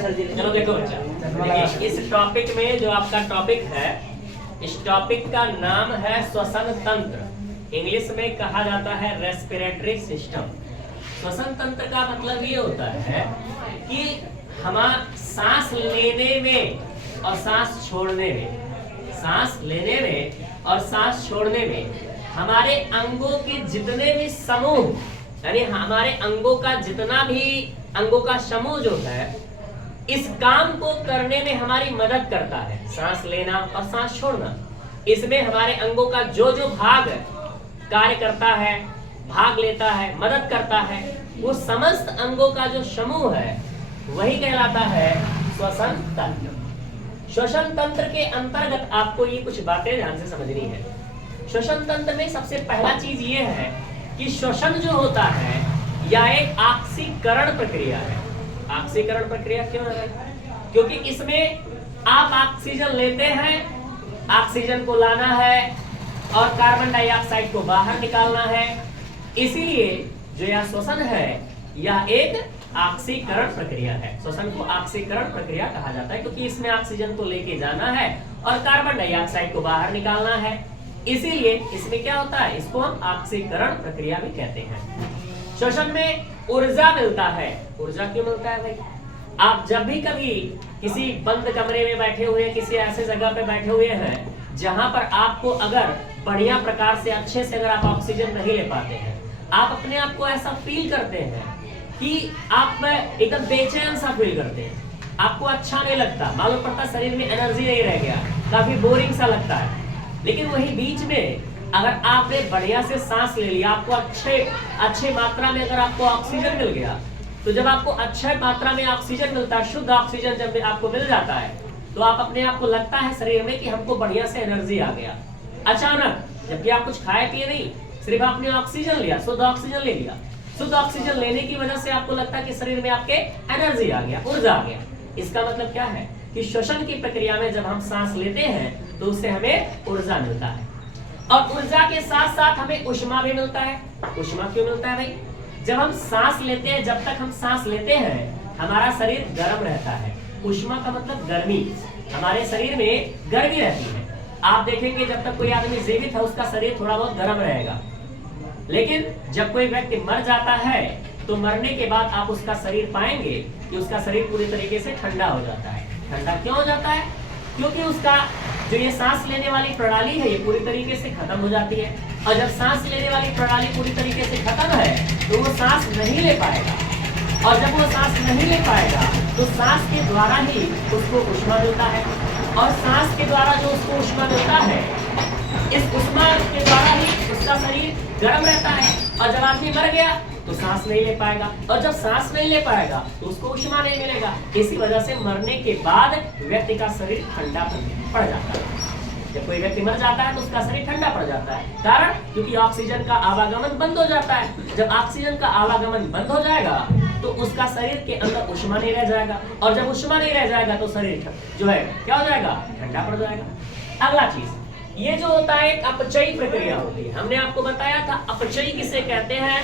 चलो देखो बच्चा, देखिए इस टॉपिक में जो आपका टॉपिक है, इस टॉपिक का नाम है श्वसन तंत्र। इंग्लिश में कहा जाता है रेस्पिरेटरी सिस्टम। श्वसन तंत्र का मतलब ये होता है कि हमारा सांस लेने में और सांस छोड़ने में, सांस लेने में और सांस छोड़ने में हमारे अंगों के जितने भी समूह, यानी हमारे अंगों का जितना भी अंगों का समूह जो है, इस काम को करने में हमारी मदद करता है। सांस लेना और सांस छोड़ना, इसमें हमारे अंगों का जो जो भाग कार्य करता है, भाग लेता है, मदद करता है, वो समस्त अंगों का जो समूह है वही कहलाता है श्वसन तंत्र। श्वसन तंत्र के अंतर्गत आपको ये कुछ बातें ध्यान से समझनी है। श्वसन तंत्र में सबसे पहला चीज ये है कि श्वसन जो होता है यह एक ऑक्सीकरण प्रक्रिया है। ऑक्सीकरण प्रक्रिया क्यों है? क्योंकि इसमें आप ऑक्सीजन लेते हैं, ऑक्सीजन को लाना है और कार्बन डाइऑक्साइड को बाहर निकालना है। इसीलिए जो यह श्वसन है यह एक ऑक्सीकरण प्रक्रिया है। श्वसन को ऑक्सीकरण प्रक्रिया कहा जाता है क्योंकि इसमें ऑक्सीजन को लेके जाना है और कार्बन डाइऑक्साइड को बाहर निकालना है। इसीलिए इसमें क्या होता है, इसको हम ऑक्सीकरण प्रक्रिया भी कहते हैं। श्वसन में ऊर्जा मिलता है। ऊर्जा क्यों मिलता है भाई? आप जब भी कभी किसी बंद कमरे में बैठे हुए, किसी ऐसे जगह पे बैठे हुए हैं जहां पर आपको अगर बढ़िया प्रकार से अच्छे से अगर आप ऑक्सीजन नहीं ले पाते हैं, आप अपने आप को ऐसा फील करते हैं कि आप एकदम बेचैन सा फील करते हैं, आपको अच्छा नहीं लगता, मालूम पड़ता शरीर में एनर्जी नहीं रह गया, काफी बोरिंग सा लगता है। लेकिन वही बीच में अगर आपने बढ़िया से सांस ले लिया, आपको अच्छे मात्रा में अगर आपको ऑक्सीजन मिल गया, तो जब आपको अच्छे मात्रा में ऑक्सीजन मिलता है, शुद्ध ऑक्सीजन जब आपको मिल जाता है, तो आप अपने आप को लगता है शरीर में कि हमको बढ़िया से एनर्जी आ गया। अचानक जबकि आप कुछ खाए पिए नहीं, सिर्फ आपने ऑक्सीजन लिया, शुद्ध ऑक्सीजन ले लिया, शुद्ध ऑक्सीजन लेने की वजह से आपको लगता है कि शरीर में आपके एनर्जी आ गया, ऊर्जा आ गया। इसका मतलब क्या है कि श्वसन की प्रक्रिया में जब हम सांस लेते हैं तो उससे हमें ऊर्जा मिलता है और ऊर्जा के साथ साथ हमें ऊष्मा भी मिलता है। ऊष्मा क्यों मिलता है भाई? जब हम सांस लेते हैं, जब तक हम सांस लेते हैं हमारा शरीर गर्म रहता है। ऊष्मा का मतलब गर्मी, हमारे शरीर में गर्मी रहती है। आप देखेंगे जब तक कोई आदमी जीवित है उसका शरीर थोड़ा बहुत गर्म रहेगा, लेकिन जब कोई व्यक्ति मर जाता है तो मरने के बाद आप उसका शरीर पाएंगे कि उसका शरीर पूरी तरीके से ठंडा हो जाता है। ठंडा क्यों हो जाता है? क्योंकि उसका जो ये सांस लेने वाली प्रणाली है ये पूरी तरीके से खत्म हो जाती है, और जब सांस लेने वाली प्रणाली पूरी तरीके से खत्म है तो वो सांस नहीं ले पाएगा, और जब वो सांस नहीं ले पाएगा तो सांस के द्वारा ही उसको ऊष्मा मिलता है, और सांस के द्वारा जो उसको ऊष्मा मिलता है, इस ऊष्मा के द्वारा ही उसका शरीर गर्म रहता है। और जब आदमी मर गया तो सांस नहीं ले पाएगा, और जब सांस नहीं ले पाएगा तो उसको ऊष्मा नहीं मिलेगा। इसी वजह से मरने के बाद व्यक्ति का शरीर ठंडा पड़ जाता है। जब कोई व्यक्ति मर जाता है तो उसका शरीर ठंडा पड़ जाता है, कारण क्योंकि ऑक्सीजन का आवागमन बंद हो जाता है। जब ऑक्सीजन का आवागमन बंद हो जाएगा तो उसका शरीर के अंदर ऊष्मा नहीं रह जाएगा, और जब ऊष्मा नहीं रह जाएगा तो शरीर जो है क्या हो जाएगा, ठंडा पड़ जाएगा। अगला चीज, ये जो होता है एक अपचयी प्रक्रिया होती है। हमने आपको बताया था अपचयी किसे कहते हैं,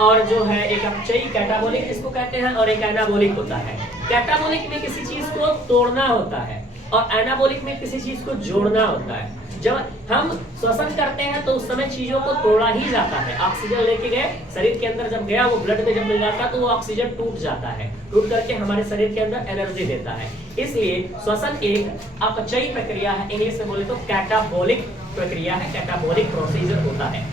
और जो है एक अपचयी कैटाबोलिक इसको कहते हैं, और एक एनाबोलिक होता है। कैटाबोलिक में किसी चीज को तोड़ना होता है और एनाबोलिक में किसी चीज को जोड़ना होता है। जब हम श्वसन करते हैं तो उस समय चीजों को तोड़ा ही जाता है। ऑक्सीजन लेके गए शरीर के अंदर, जब गया वो ब्लड में जब मिल जाता है तो वो ऑक्सीजन टूट जाता है, टूट करके हमारे शरीर के अंदर एनर्जी देता है। इसलिए श्वसन एक अपचयी प्रक्रिया है, इंग्लिश में बोले तो कैटाबोलिक प्रक्रिया है, कैटाबोलिक प्रोसीजर होता है।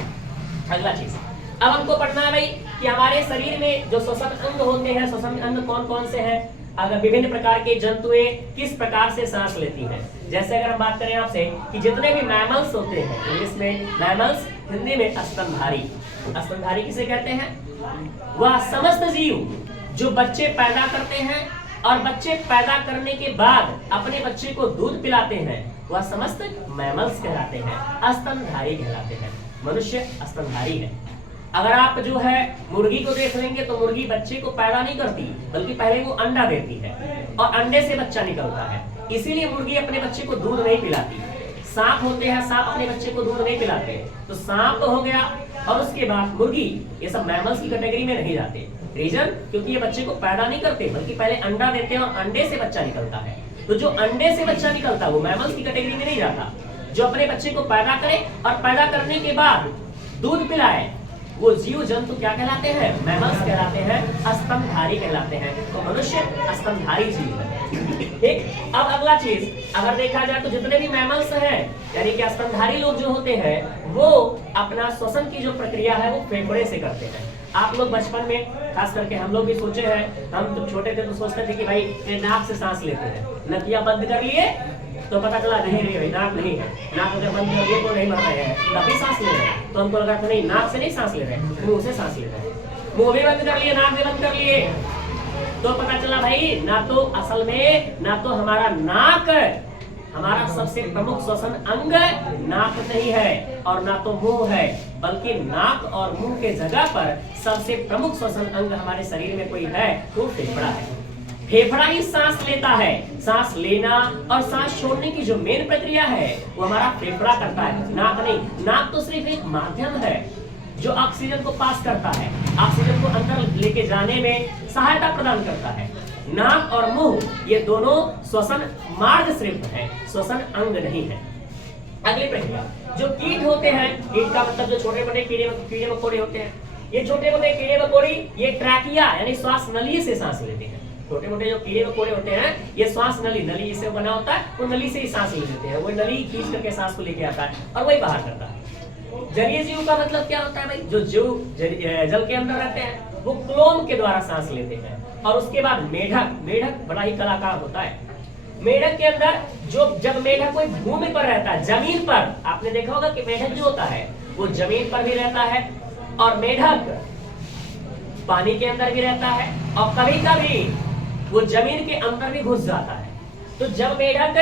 अगला चीज अब हमको पढ़ना है भाई कि हमारे शरीर में जो श्वसन अंग होते हैं, श्वसन अंग कौन कौन से हैं, अगर विभिन्न प्रकार के जंतुएं किस प्रकार से सांस लेती हैं। जैसे अगर हम बात करें आपसे कि जितने भी मैमल्स होते हैं, इंग्लिश में मैमल्स, हिंदी में स्तनधारी। स्तनधारी किसे कहते हैं? वह समस्त जीव जो बच्चे पैदा करते हैं और बच्चे पैदा करने के बाद अपने बच्चे को दूध पिलाते हैं, वह समस्त मैमल्स कहलाते हैं, स्तनधारी कहलाते हैं। मनुष्य स्तनधारी है। अगर आप जो है मुर्गी को देख लेंगे तो मुर्गी बच्चे को पैदा नहीं करती, बल्कि पहले वो अंडा देती है और अंडे से बच्चा निकलता है। इसीलिए मुर्गी अपने बच्चे को दूध नहीं पिलाती। सांप होते हैं, सांप अपने बच्चे को दूध नहीं पिलाते। तो सांप तो हो गया, और उसके बाद मुर्गी, ये सब मैमल्स की कैटेगरी में नहीं जाते। रीजन क्योंकि ये बच्चे को पैदा नहीं करते, बल्कि पहले अंडा देते हैं और अंडे से बच्चा निकलता है। तो जो अंडे से बच्चा निकलता है वो मैमल्स की कैटेगरी में नहीं जाता। जो अपने बच्चे को पैदा करे और पैदा करने के बाद दूध पिलाए वो जीव जंतु क्या कहलाते हैं? मैमल्स कहलाते हैं, स्तनधारी कहलाते हैं। तो मनुष्य स्तनधारी जीव है। ठीक, अब अगला चीज अगर देखा जाए तो जितने भी मैमल्स हैं यानी कि स्तनधारी लोग जो होते हैं वो अपना श्वसन की जो प्रक्रिया है वो फेफड़े से करते हैं। आप लोग बचपन में खास करके हम लोग भी सोचे हैं, हम तो छोटे थे तो सोचते थे कि भाई ये नाक से सांस लेते हैं, नकिया बंद कर लिए तो पता चला नहीं भाई नाक नहीं है, नाक अगर बंद कर लिए तो नहीं मर रहे हैं, तभी सांस ले रहे हैं। तो हमको लगा था नहीं नाक से नहीं सांस ले रहे हैं, मुंह से सांस ले रहे हैं। मुंह भी बंद कर लिए, नाक भी बंद कर लिए, तो पता चला भाई ना तो असल में ना तो हमारा नाक हमारा सबसे प्रमुख श्वसन अंग नाक नहीं है और ना तो मुंह है, बल्कि नाक और मुंह के जगह पर सबसे प्रमुख श्वसन अंग हमारे शरीर में कोई है तो फेफड़ा है। फेफड़ा ही सांस लेता है। सांस लेना और सांस छोड़ने की जो मेन प्रक्रिया है वो हमारा फेफड़ा करता है, नाक नहीं। नाक तो सिर्फ एक माध्यम है जो ऑक्सीजन को पास करता है, ऑक्सीजन को अंदर लेके जाने में सहायता प्रदान करता है। नाक और मुंह ये दोनों श्वसन मार्ग सिर्फ है, श्वसन अंग नहीं है। अगली प्रक्रिया जो कीट होते हैं, कीट का मतलब जो छोटे बड़े कीड़े मकोड़े होते हैं, ये छोटे मोटे कीड़े मकोड़ी ये ट्रैकिया यानी श्वास नली से सांस लेते हैं। छोटे मोटे जो कीड़े मकोड़े होते हैं ये श्वास नली से बना होता है, वो नली से ही सांस ले लेते हैं। वो नली खींच करके सांस को लेके आता है और वही बाहर करता है। जलीय जीव का मतलब क्या होता है भाई? जो जीव जल के अंदर रहते हैं वो क्लोम के द्वारा सांस लेते हैं। और उसके बाद मेढक बड़ा ही कलाकार होता है। मेढक के अंदर जो जब मेढक कोई भूमि पर रहता है, जमीन पर, आपने देखा होगा कि मेढक जो होता है वो जमीन पर भी रहता है और मेढक पानी के अंदर भी रहता है और कभी कभी वो जमीन के अंदर भी घुस जाता है। तो जब मेढक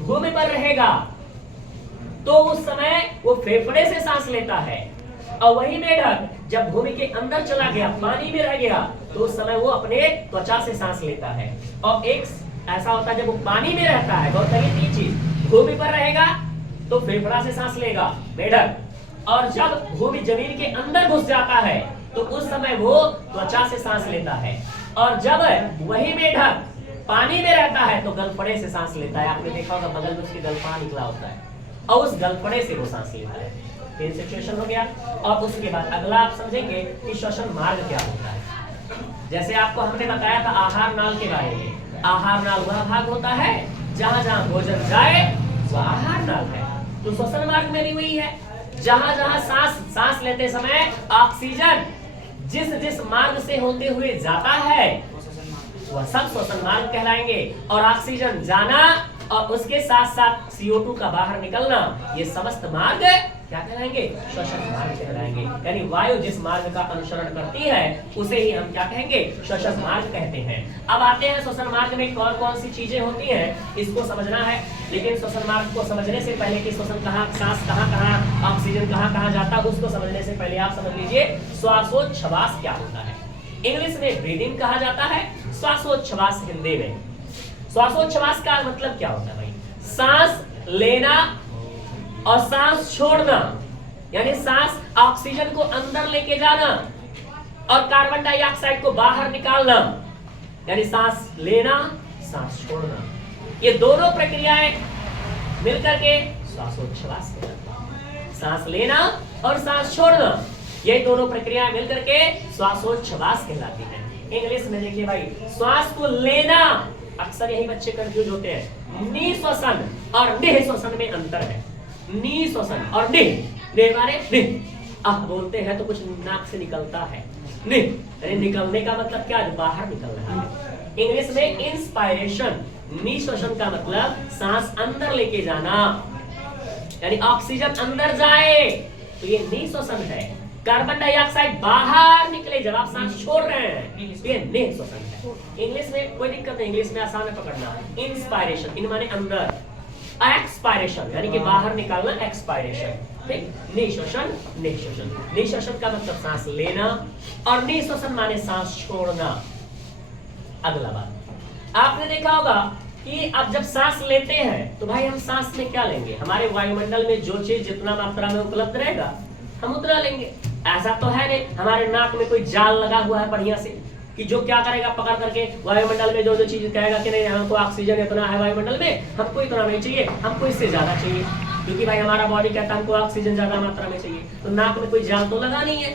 भूमि पर रहेगा तो उस समय वो फेफड़े से सांस लेता है और वही मेढक जब भूमि के अंदर चला गया, पानी में रह गया, तो उस समय वो अपने त्वचा से सांस लेता है। और एक ऐसा होता है जब वो पानी में रहता है, बहुत सारी चीज, भूमि पर रहेगा तो फेफड़ा से सांस लेगा मेढक, और जब भूमि जमीन के अंदर घुस जाता है तो उस समय वो त्वचा से सांस लेता है। और जब वही मेढक पानी में रहता है तो गलफड़े से सांस लेता है। आपने देखा होगा बगल में उसकी गलफड़ा निकला होता है और उस गलफड़े से वो सांस लेता है। फिर सिचुएशन हो गया। और उसके बाद अगला आप समझेंगे कि श्वसन मार्ग क्या होता है। जैसे आपको हमने बताया था आहार नाल के बारे में। आहार नाल वह भाग होता है जहां जहां भोजन जाए वह आहार नाल है। तो श्वसन मार्ग में भी वही है, जहां जहां सांस लेते समय ऑक्सीजन जिस जिस मार्ग से होते हुए जाता है वह सब श्वसन मार्ग कहलाएंगे। और ऑक्सीजन जाना और उसके साथ साथ CO2 का बाहर निकलना, ये समस्त मार्ग क्या कहलाएंगे? श्वसन मार्ग कहलाएंगे। यानी वायु जिस मार्ग का अनुसरण करती है उसे ही हम क्या कहेंगे? श्वसन मार्ग कहते हैं। अब आते हैं श्वसन मार्ग में कौन कौन सी चीजें होती हैं, इसको समझना है। लेकिन श्वसन मार्ग को समझने से पहले कि श्वसन कहाँ, सांस कहाँ, ऑक्सीजन कहाँ जाता है, उसको समझने से पहले आप समझ लीजिए श्वासोच्छ्वास क्या होता है। इंग्लिश में ब्रीदिंग कहा जाता है, श्वासोच्छ्वास हिंदी में। श्वासोच्छ्वास का मतलब क्या होता है भाई? सांस लेना और सांस छोड़ना, यानी सांस ऑक्सीजन को अंदर लेके जाना और कार्बन डाइऑक्साइड को बाहर निकालना, यानी सांस लेना, सांस छोड़ना, ये दोनों प्रक्रियाएं मिलकर के श्वासोच्छ्वास कहलाती है। सांस लेना और सांस छोड़ना, ये दोनों प्रक्रियाएं मिलकर के श्वासोच्छ्वास कहलाती है। इंग्लिश में देखिए भाई, श्वास को लेना, अक्सर यही बच्चे कंफ्यूज होते हैं। निश्वसन और निःश्वसन में अंतर है। निःश्वसन और निः माने निः, अब बोलते हैं तो कुछ नाक से निकलता है, निः निकलने का मतलब क्या? बाहर निकल रहा है। इंग्लिश में इंस्पायरेशन, निःश्वसन का मतलब सांस अंदर लेके जाना, यानी ऑक्सीजन अंदर जाए तो ये निःश्वसन है। कार्बन डाइऑक्साइड बाहर निकले जब आप सांस छोड़ रहे हैं, ये निःश्वसन है। इंग्लिश में कोई दिक्कत नहीं, इंग्लिश में आसान है पकड़ना। इंस्पायरेशन, इन माने अंदर, एक्सपायरेशन यानी कि बाहर निकालना, एक्सपायरेशन। ठीक, निःश्वसन, निःश्वसन। निःश्वसन का मतलब सांस लेना और निःश्वसन माने सांस छोड़ना। अगला बात आपने देखा होगा कि अब जब सांस लेते हैं तो भाई हम सांस में क्या लेंगे? हमारे वायुमंडल में जो चीज जितना मात्रा में उपलब्ध रहेगा हम उतना लेंगे। ऐसा तो है नहीं हमारे नाक में कोई जाल लगा हुआ है बढ़िया से, कि जो क्या करेगा, पकड़ करके वायुमंडल में जो जो चीज कहेगा कि नहीं हमको ऑक्सीजन इतना है वायुमंडल में, हमको इतना नहीं चाहिए, हमको इससे ज्यादा चाहिए, क्योंकि भाई हमारा बॉडी कहता है हमको ऑक्सीजन ज्यादा मात्रा में चाहिए। तो नाक में कोई जाल तो लगा नहीं है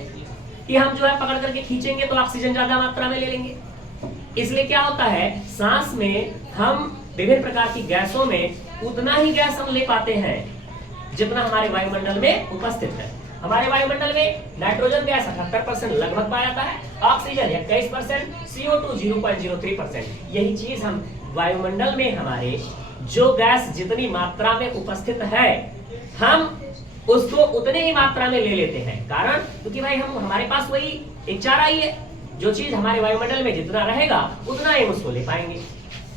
कि हम जो है पकड़ करके खींचेंगे तो ऑक्सीजन ज्यादा मात्रा में ले लेंगे। इसलिए क्या होता है, सांस में हम विभिन्न प्रकार की गैसों में उतना ही गैस हम ले पाते हैं जितना हमारे वायुमंडल में उपस्थित है। हमारे वायुमंडल में नाइट्रोजन गैस 78% लगभग पाया जाता है, ऑक्सीजन 21%, CO2 0.03%। यही चीज हम वायुमंडल में हमारे जो गैस जितनी मात्रा में उपस्थित है हम उसको उतने ही मात्रा में ले लेते हैं। कारण क्योंकि भाई हम हमारे पास वही एक चारा ही है, जो चीज हमारे वायुमंडल में जितना रहेगा उतना ही उसको ले पाएंगे।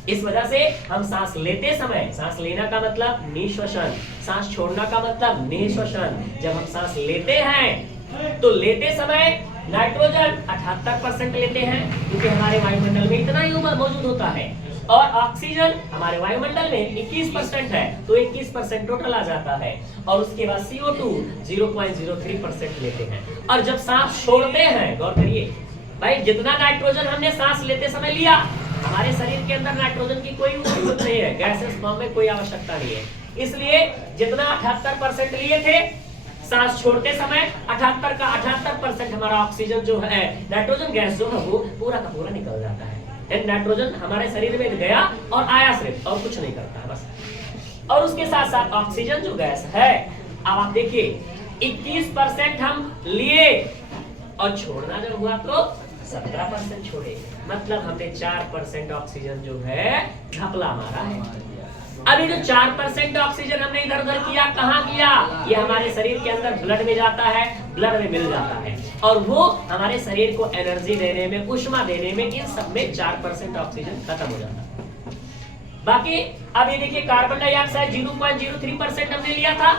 इस वजह से हम सांस लेते समय, सांस लेना का मतलब निश्वसन, सांस छोड़ना का मतलब निश्वसन। जब हम सांस लेते हैं तो लेते समय नाइट्रोजन 78% लेते हैं क्योंकि हमारे वायुमंडल में इतना ही मौजूद होता है, और ऑक्सीजन हमारे वायुमंडल में 21% है तो 21% टोटल आ जाता है, और उसके बाद CO2 0.03% लेते हैं। और जब सांस छोड़ते हैं, गौर करिए भाई, जितना नाइट्रोजन हमने सांस लेते समय लिया, हमारे शरीर के अंदर नाइट्रोजन की कोई जरूरत नहीं है, गैसेस फॉर्म में कोई आवश्यकता नहीं है। इसलिए जितना 78% लिए थे, सांस छोड़ते समय 78 का 78% हमारा ऑक्सीजन जो है, नाइट्रोजन गैस जो है वो पूरा का पूरा निकल जाता है। नाइट्रोजन हमारे शरीर में गया और आया सिर्फ, और कुछ नहीं करता है बस। और उसके साथ साथ ऑक्सीजन जो गैस है, अब आप देखिए 21% हम लिए और छोड़ना जब हुआ तो 17% छोड़े, मतलब हमने 4% ऑक्सीजन जो है घपला मारा है। अभी जो 4% ऑक्सीजन हमने इधर उधर किया, कहाँ किया, ये हमारे शरीर के अंदर ब्लड में जाता है, ब्लड में मिल जाता है, और वो हमारे शरीर को एनर्जी देने में, उष्मा देने में, इन सब में 4% ऑक्सीजन खत्म हो जाता है। बाकी अब ये देखिए कार्बन डाइऑक्साइड 0.03% हमने लिया था,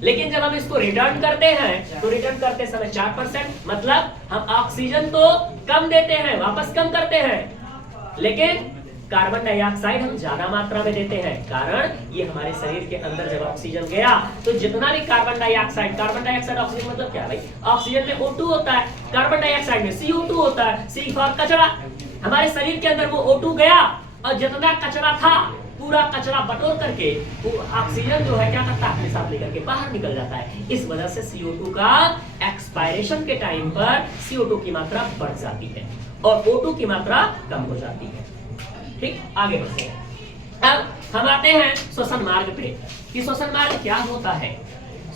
लेकिन जब हम इसको रिटर्न करते हैं तो रिटर्न करते समय 4%, मतलब हम ऑक्सीजन तो कम देते हैं, वापस कम करते हैं, लेकिन कार्बन डाइऑक्साइड हम ज्यादा मात्रा में देते हैं। कारण ये हमारे शरीर के अंदर जब ऑक्सीजन गया तो जितना भी कार्बन डाइऑक्साइड ऑक्सीजन मतलब क्या भाई, ऑक्सीजन में O2 होता है, कार्बन डाइऑक्साइड में CO2 होता है, C फॉर कचरा। हमारे शरीर के अंदर वो O2 गया और जितना कचरा था पूरा कचरा बटोर करके ऑक्सीजन जो है क्या करता है, अपने साथ लेकर के बाहर निकल जाता है। इस वजह से CO2 का एक्सपायरेशन के टाइम पर CO2 की मात्रा बढ़ जाती है और O2 की मात्रा कम हो जाती है। ठीक, आगे बढ़ते हैं। अब हम आते हैं श्वसन मार्ग पे कि श्वसन मार्ग क्या होता है।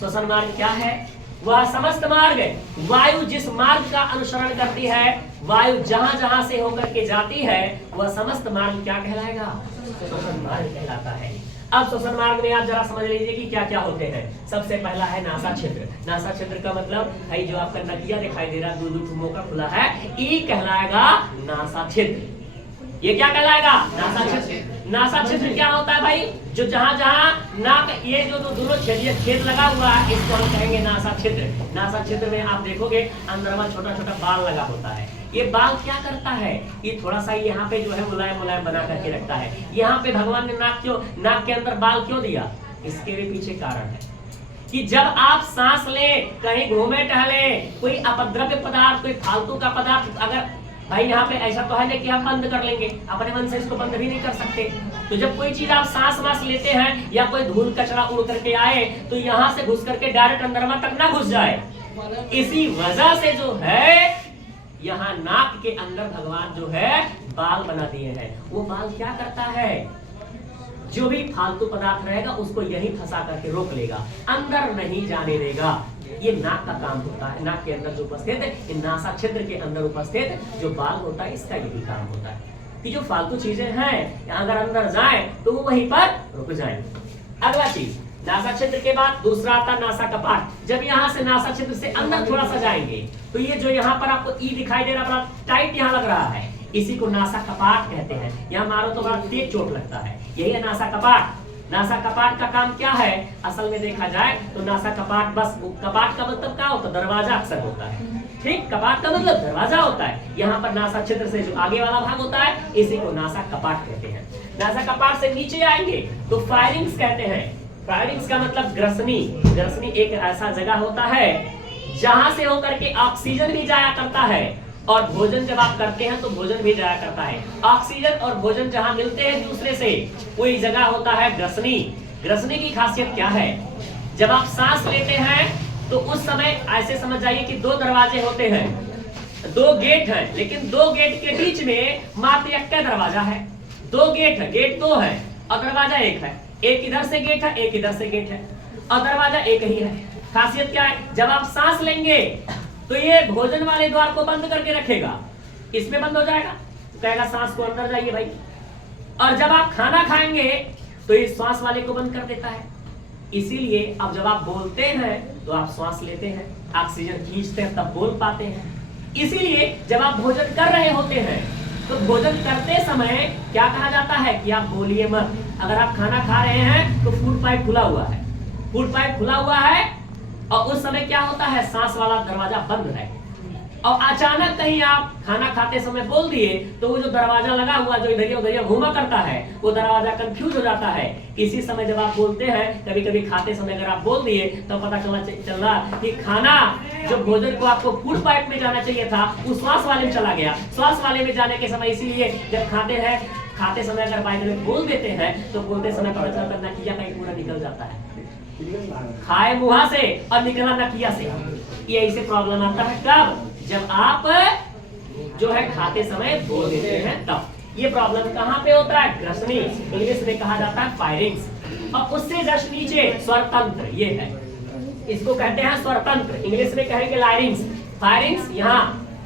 श्वसन मार्ग क्या है, वह समस्त मार्ग, वायु जिस मार्ग का अनुसरण करती है, वायु जहां जहां से होकर के जाती है, वह समस्त मार्ग क्या कहलाएगा, श्वसन मार्ग कहलाता है। अब श्वसन मार्ग में आप जरा समझ लीजिए कि क्या क्या होते हैं। सबसे पहला है नासा क्षेत्र। नासा क्षेत्र का मतलब है जो आपका नकिया दिखाई दे रहा है, दो ठुमों का खुला है, ये कहलाएगा नासा क्षेत्र। ये क्या कहलाएगा, नासा क्षेत्र। नासा क्षेत्र क्या होता है भाई, जो जहां जहां नाक, ये जो दोनों छेद लगा हुआ है, इसको हम कहेंगे नासा क्षेत्र। नासा क्षेत्र में आप देखोगे अंदर में छोटा छोटा बाल लगा होता है। ये बाल क्या करता है, ये थोड़ा सा यहाँ पे जो है मुलायम मुलायम बना करके रखता है। यहाँ पे भगवान ने नाक के अंदर बाल क्यों दिया, इसके भी पीछे कारण है कि जब आप सांस लें, कहीं घूमे टहले, कोई अपद्रव्य पदार्थ, कोई फालतू का पदार्थ, अगर भाई यहाँ पे ऐसा तो है नहीं कि हम बंद कर लेंगे, अपने मन से इसको बंद भी नहीं कर सकते। तो जब कोई चीज आप सांस वास लेते हैं या कोई धूल कचरा उड़ करके आए तो यहाँ से घुस करके डायरेक्ट अंदरमा तक ना घुस जाए। इसी वजह से जो है यहाँ नाक के अंदर भगवान जो है बाल बना दिए हैं। वो बाल क्या करता है, जो भी फालतू पदार्थ रहेगा उसको यही फंसा करके रोक लेगा, अंदर नहीं जाने देगा। ये नाक का काम होता है। नाक के अंदर जो उपस्थित है, नासा क्षेत्र के अंदर उपस्थित जो बाल होता है, इसका यही काम होता है कि जो फालतू चीजें हैं अगर अंदर जाए तो वो वहीं पर रुक जाए। अगला चीज, नासा क्षेत्र के बाद दूसरा आता है नासा कपाट। जब यहाँ से नासा क्षेत्र से अंदर थोड़ा सा जाएंगे तो ये जो यहाँ पर आपको ई दिखाई दे रहा है, बड़ा टाइट यहाँ लग रहा है, इसी को नासा कपाट कहते हैं। यहाँ मारो तो बड़ा तेज चोट लगता है, यही है नासा कपाट। नासा कपाट का काम क्या है, असल में देखा जाए तो नासा कपाट, बस कपाट का मतलब क्या होता है, दरवाजा अक्सर होता है। ठीक, कपाट का मतलब दरवाजा होता है। यहाँ पर नासा क्षेत्र से जो आगे वाला भाग होता है, इसी को नासा कपाट कहते हैं। नासा कपाट से नीचे आएंगे तो फायरिंग्स कहते हैं। फायरिंग्स का मतलब ग्रसनी। ग्रसनी एक ऐसा जगह होता है जहां से होकर के ऑक्सीजन भी जाया करता है और भोजन जब आप करते हैं तो भोजन भी जाया करता है। ऑक्सीजन और भोजन जहां मिलते हैं दूसरे से वही जगह होता है ग्रसनी। ग्रसनी की खासियत क्या है? जब आप सांस लेते हैं तो उस समय ऐसे समझ जाइए कि दो दरवाजे होते हैं, दो गेट है, लेकिन दो गेट के बीच में मात्र एक का दरवाजा है। दो गेट है, गेट दो है और दरवाजा एक है। एक इधर से गेट है, एक इधर से गेट है और दरवाजा एक ही है। खासियत क्या है? जब आप सांस लेंगे तो ये भोजन वाले द्वार को बंद करके रखेगा, इसमें बंद हो जाएगा, तो कहेगा सांस को अंदर जाइए भाई। और जब आप खाना खाएंगे तो ये श्वास वाले को बंद कर देता है। इसीलिए अब जब आप बोलते हैं तो आप श्वास लेते हैं, ऑक्सीजन खींचते हैं, तब बोल पाते हैं। इसीलिए जब आप भोजन कर रहे होते हैं तो भोजन करते समय क्या कहा जाता है कि आप बोलिए मत। अगर आप खाना खा रहे हैं तो फूड पाइप खुला हुआ है, फूड पाइप खुला हुआ है और उस समय क्या होता है, सांस वाला दरवाजा बंद है और अचानक कहीं आप खाना खाते समय बोल दिए तो वो जो दरवाजा लगा हुआ जो इधर घूमा करता है वो दरवाजा कंफ्यूज हो जाता है। इसी समय जब आप बोलते हैं, कभी कभी खाते समय अगर आप बोल दिए तो पता चल रहा कि खाना जो भोजन को आपको फूड पाइप में जाना चाहिए था वो श्वास वाले में चला गया। श्वास वाले में जाने के समय इसीलिए जब खाते समय अगर बाइक में बोल देते हैं तो बोलते समय पता चलता नकिया का पूरा निकल जाता है, खाए मुहा से और निकला नकिया से। ये ऐसे प्रॉब्लम आता है कब? जब आप जो है खाते समय बोल देते हैं तब। ये प्रॉब्लम कहाँ पे होता है? ग्रसनी, इंग्लिश में कहा जाता है फायरिंग्स। और उससे जस्ट नीचे स्वरतंत्र, ये है, इसको कहते हैं स्वरतंत्र, इंग्लिश में कहेंगे लायरिंग्स। फायरिंग्स यहाँ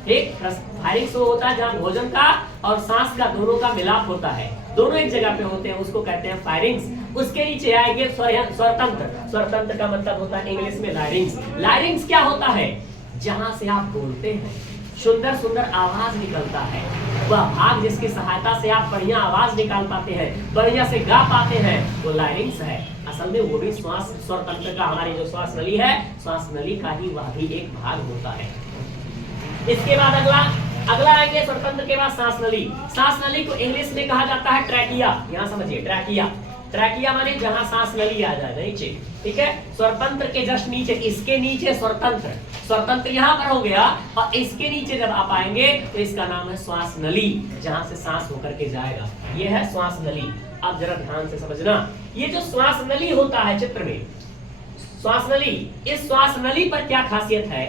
एक फायरिंग्स वो होता है जहाँ भोजन का और सांस का दोनों का मिलाप होता है, दोनों एक जगह पे होते हैं, उसको कहते हैं फायरिंग्स। उसके नीचे आएंगे स्वरतंत्र। स्वरतंत्र का मतलब होता है इंग्लिश में लायरिंग्स। लायरिंग्स क्या होता है? जहां से आप बोलते हैं सुंदर सुंदर आवाज निकलता है, वह भाग जिसकी सहायता से आप बढ़िया आवाज निकाल पाते हैं, बढ़िया से गा पाते हैं, वो लायरिंग्स है। असल में वो भी स्वरतंत्र का, हमारी जो श्वास नली है, श्वास नली का ही वह भी एक भाग होता है। इसके बाद अगला आएंगे स्वरतंत्र के बाद सांस नली। सांस नली को इंग्लिश में कहा जाता है ट्रैकिया। यहाँ समझिए ट्रैकिया, ट्रैकिया माने जहां सांस नली आ जाए नीचे, ठीक है। स्वरतंत्र के जस्ट नीचे, इसके नीचे स्वरतंत्र, स्वरतंत्र यहाँ पर हो गया और इसके नीचे जब आप आएंगे तो इसका नाम है श्वास नली, जहां से सांस होकर के जाएगा, ये है श्वास नली। आप जरा ध्यान से समझना, ये जो श्वास नली होता है चित्र में, श्वास नली, इस श्वास नली पर क्या खासियत है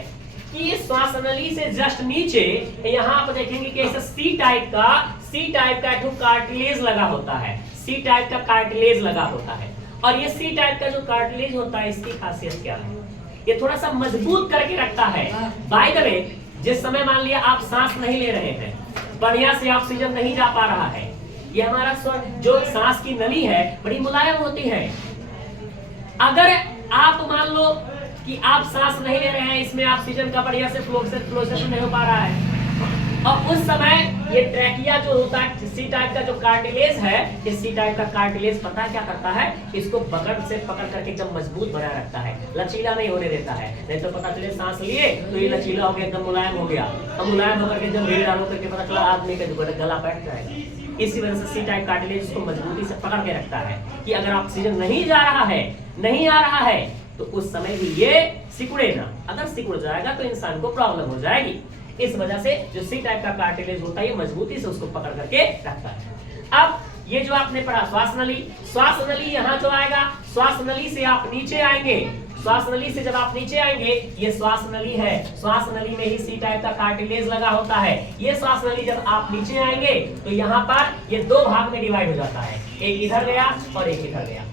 कि इस श्वास नली से जस्ट नीचे यहाँ आप देखेंगे कि ऐसा सी टाइप का एक कार्टिलेज लगा होता है, सी टाइप का कार्टिलेज लगा होता है। और ये सी टाइप का जो कार्टिलेज होता है, इसकी खासियत क्या है? ये थोड़ा सा मजबूत करके रखता है। बाय द वे, जिस समय मान लिया आप सांस नहीं ले रहे हैं, बढ़िया से ऑक्सीजन नहीं जा पा रहा है, ये हमारा जो सांस की नली है बड़ी मुलायम होती है। अगर आप मान लो कि आप सांस नहीं ले रहे हैं, इसमें ऑक्सीजन का बढ़िया से फ्लोसेशन नहीं हो पा रहा है, और उस समय ये ट्रैकिया जो होता है, सी टाइप का जो कार्टिलेज है, इस सी टाइप का कार्टिलेज पता क्या करता है? इसको पकड़ करके एकदम मजबूत बना रखता है, लचीला नहीं होने देता है। नहीं तो पता चले सांस लिए तो ये लचीला हो गया, एकदम मुलायम हो गया, अब मुलायम होकर के जब भीड़ डालो करके पता चला आदमी का गला बैठ जाएगा। इसी वजह से सी टाइप कार्टिलेज उसको मजबूती से पकड़ के रखता है कि अगर ऑक्सीजन नहीं जा रहा है, नहीं आ रहा है, तो उस समय भी ये सिकुड़े ना। अगर सिकुड़ जाएगा तो इंसान को प्रॉब्लम हो जाएगी। इस वजह से जो सी टाइप का कार्टिलेज होता है, ये मजबूती से उसको पकड़ करके रखता है। अब ये जो आपने पढ़ा श्वास नली, श्वास नली यहाँ जो आएगा, श्वास नली से आप नीचे आएंगे, श्वास नली से जब आप नीचे आएंगे, ये श्वास नली है, श्वास नली में ही सी टाइप का कार्टिलेज लगा होता है। ये श्वास नली जब आप नीचे आएंगे तो यहाँ पर ये दो भाग में डिवाइड हो जाता है, एक इधर गया और एक इधर गया।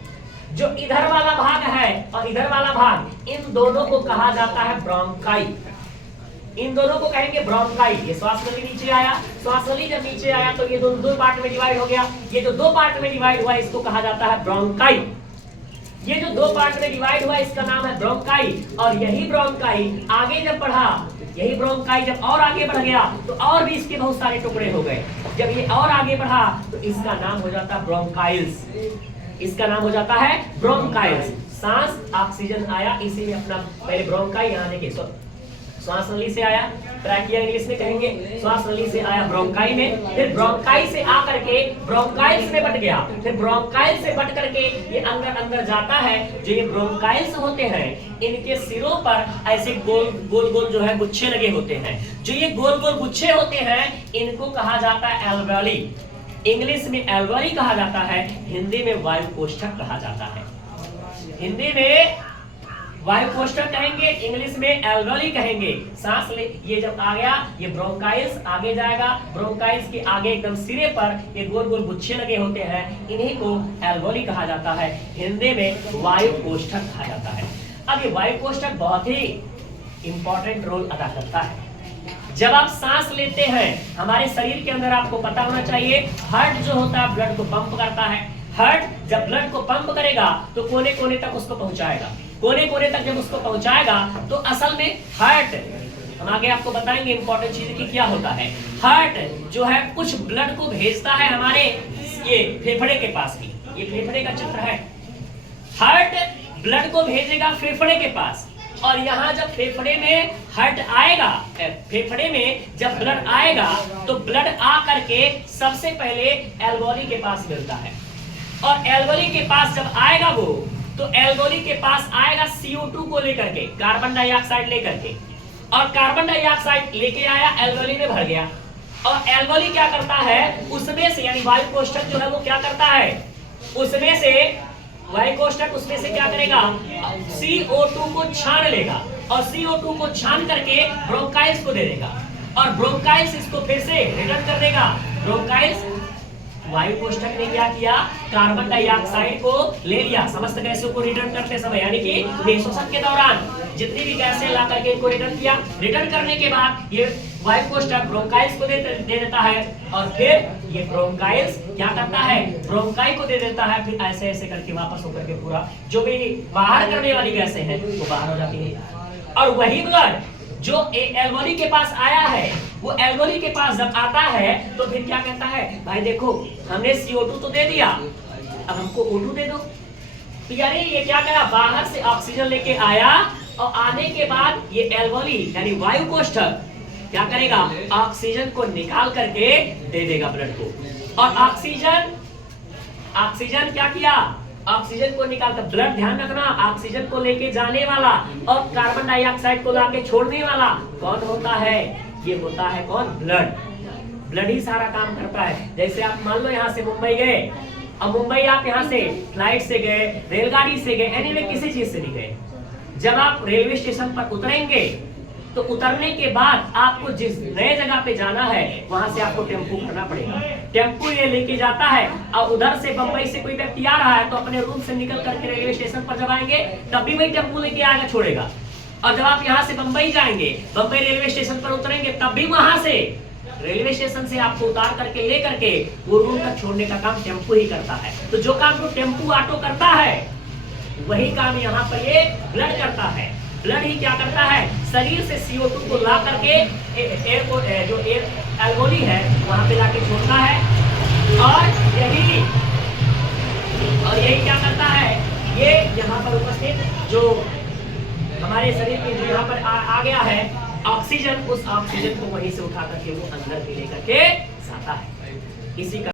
जो इधर वाला भाग है और इधर वाला भाग, इन दोनों को कहा जाता है ब्रोंकाई। इन दोनों को कहेंगे ब्रोंकाई। ये श्वास नली नीचे आया, श्वास नली जब नीचे आया तो ये दो पार्ट में डिवाइड हो गया। ये जो दो पार्ट में डिवाइड हुआ इसको कहा जाता है ब्रोंकाई। ये जो दो पार्ट में डिवाइड हुआ इसका नाम है ब्रोंकाई। और यही ब्रोंकाई आगे जब बढ़ा, यही ब्रोंकाई जब और आगे बढ़ गया तो और भी इसके बहुत सारे टुकड़े हो गए। जब ये और आगे बढ़ा तो इसका नाम हो जाता है ब्रोंकाइल्स। इसका नाम हो जाता है ब्रोंकाइल्स। सांस ऑक्सीजन आया, इसी में अपना पहले ब्रोंकाई यहाँ देखिए, श्वास नली से आया, ट्रैकिया इंग्लिश में कहेंगे, श्वास नली से आया ब्रोंकाई में, फिर ब्रोंकाई से आकर के ब्रोंकाइल्स में बट गया, फिर ब्रोंकाइल से बट करके ये अंदर अंदर जाता है। जो ये ब्रोंकाइल्स होते हैं इनके सिरों पर ऐसे गोल गोल गोल जो है गुच्छे लगे होते हैं। जो ये गोल गोल गुच्छे होते हैं इनको कहा जाता है एल्वेली। इंग्लिश में एल्वेली कहा जाता है, हिंदी में वायु कोष्ठक कहा जाता है। हिंदी में वायु कोष्ठक कहेंगे, इंग्लिश में एल्वेली कहेंगे। सांस ले, ये जब आ गया ये ब्रोंकाइल्स आगे जाएगा, ब्रोंकाइल्स के आगे एकदम सिरे पर ये गोल गोल गुच्छे लगे होते हैं, इन्हीं को एल्वेली कहा जाता है, हिंदी में वायु कोष्ठक कहा जाता है। अब ये वायु कोष्ठक बहुत ही इंपॉर्टेंट रोल अदा करता है। जब आप सांस लेते हैं हमारे शरीर के अंदर आपको पता होना चाहिए हार्ट जो होता है ब्लड को पंप करता है। हार्ट जब ब्लड को पंप करेगा तो कोने कोने तक उसको पहुंचाएगा, कोने कोने तक जब उसको पहुंचाएगा तो असल में हार्ट, हम आगे आपको बताएंगे इंपॉर्टेंट चीज की क्या होता है। हार्ट जो है कुछ ब्लड को भेजता है हमारे ये फेफड़े के पास भी, ये फेफड़े का चित्र है। हार्ट ब्लड को भेजेगा फेफड़े के पास, और यहाँ जब फेफड़े में हार्ट आएगा, फेफड़े में जब ब्लड आएगा तो ब्लड आ करके सबसे पहले एल्वेली के पास मिलता है, और एल्वेली के पास जब आएगा वो तो एल्वेली के पास आएगा CO2 को लेकर के, कार्बन डाइऑक्साइड लेकर के, और कार्बन डाइऑक्साइड लेके आया एल्वेली में भर गया, और एल्वेली क्या करता है उसमें से, यानी वायु कोष्ठक जो है वो क्या करता है उसमें से, वायु कोष्ठक उसमें से क्या करेगा CO2 को छान लेगा, और CO2 को छान करके ब्रोंकाइल्स को दे देगा, और ब्रोंकाइल्स इसको फिर से रिटर्न कर देगा। ब्रोंकाइल्स, वायु कोष्ठक ने क्या किया, कार्बन डाइऑक्साइड को ले लिया समस्त गैसों को रिटर्न करते समय, यानी कि निःश्वासन के दौरान जितनी भी गैसें ला करके इनको रिटर्न किया। रिटर्न करने के बाद ये वायु कोष्ठक ब्रोंकाइल्स को दे देता है, और फिर ये ब्रोंकाइल्स क्या करता है ब्रोंकाई को दे देता है, फिर ऐसे ऐसे करके वापस होकर के पूरा जो भी बाहर करने वाली गैसें हैं वो बाहर हो जाती है। और वही ब्लड जो एल्वेली के पास आया है वो एल्वेली के पास जब आता है तो फिर क्या कहता है, भाई देखो हमने CO2 तो दे दिया, अब हमको O2 दे दो। तो यानी ये क्या करा, बाहर से ऑक्सीजन लेके आया, और आने के बाद ये एल्वेली यानी वायु कोष्ठक क्या करेगा, ऑक्सीजन को निकाल करके दे देगा ब्लड को। और ऑक्सीजन क्या किया, ऑक्सीजन को निकालकर, ब्लड ध्यान रखना ऑक्सीजन को लेके जाने वाला और कार्बन डाइऑक्साइड को लाके छोड़ने वाला कौन होता है, ये होता है कौन, ब्लड। ब्लड ही सारा काम करता है। जैसे आप मान लो यहाँ से मुंबई गए, अब मुंबई आप यहाँ से फ्लाइट से गए, रेलगाड़ी से गए, एनीवे किसी चीज से नहीं गए, जब आप रेलवे स्टेशन पर उतरेंगे तो उतरने के बाद आपको जिस नए जगह पे जाना है वहां से आपको टेम्पू करना पड़ेगा। टेम्पू ये लेके जाता है, और उधर से बंबई से कोई व्यक्ति आ रहा है तो अपने रूम से निकल करके रेलवे स्टेशन पर जब आएंगे तब भी वही टेम्पू लेके आएगा, छोड़ेगा। और जब आप यहाँ से बंबई जाएंगे, बंबई रेलवे स्टेशन पर उतरेंगे, तब भी वहां से रेलवे स्टेशन से आपको उतार करके ले करके वो रूम तक छोड़ने का काम टेम्पू ही करता है। तो जो काम तो टेम्पू ऑटो करता है वही काम यहाँ पर ये ब्लड करता है। ब्लड ही क्या करता है, शरीर से CO2 को ला करके एयरपोर्ट जो एल्वेली है वहां पे लाके छोड़ता है, और यही क्या करता है, ये यहाँ पर उपस्थित जो हमारे शरीर में जो यहाँ पर आ गया है ऑक्सीजन, उस ऑक्सीजन को वहीं से उठा करके वो अंदर भी लेकर के जाता है। इसी का